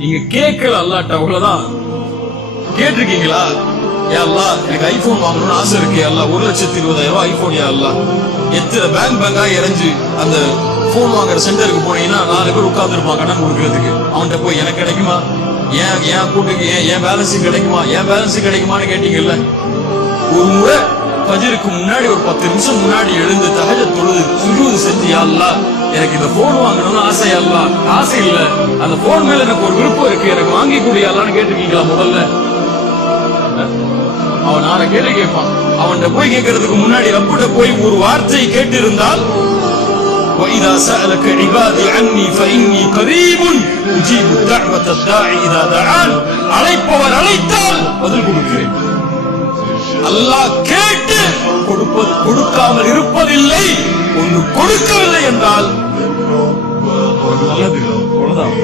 நீங்க கேட்கல அல்லாட்ட, அவ்வளவுதான். கேட்டிருக்கீங்களா? யா அல்லாஹ், எனக்கு ஐபோன் வாங்கணும்னு ஆசை இருக்கு யா அல்லாஹ், 1,20,000 ஐபோன் யா அல்லாஹ். எத்தனை பேங்கா இறஞ்சு அந்த போன் வாங்குற சென்டருக்கு போனீங்கன்னா 4 பேர் உட்கார்ந்து இருப்பான் கடன் கொடுக்கறதுக்கு. அவன்கிட்ட போய் எனக்கு கிடைக்குமா, ஏன் கூட்டுக்கு என் பேலன்ஸ் கிடைக்குமா, என் பேலன்ஸ் கிடைக்குமான்னு கேட்டீங்கல்ல. ஒரு முறை ஃபஜ்ருக்கு முன்னாடி ஒரு 10 நிமிஷம் முன்னாடி எழுந்து தஹஜ்ஜத் தொழுது சுஜூது செஞ்சு, யா அல்லாஹ் எனக்கு இந்த போன் வாங்கணும்னு ஆசை யா அல்லாஹ், ஆசை இல்ல, அந்த போன் மேல எனக்கு ஒரு விருப்பம் இருக்கு, எனக்கு வாங்கி கூடியாலான்னு கேட்டிருக்கீங்களா? முதல்ல அவன் 4 கேள்வி கேட்பான். அவன்கிட்ட போய் கேட்கறதுக்கு முன்னாடி ரப்பிட்ட போய் ஒரு வார்த்தை கேட்டு இருந்தால், وَإِذَا سَأَلَكَ عِبَادِي عَنِّي فَإِنِّي قَرِيبٌ أُجِيبُ دَعْوَةَ الدَّاعِ إِذَا دَعَانِ, அழைப்பவர் அழைத்தால் பதில் கொடுக்கிறேன். அல்லாஹ் கேட்டு கொடுக்காமல் இருப்பதில்லை. ஒன்று கொடுக்கவில்லை என்றால் நல்லது, அவ்வளவுதான்.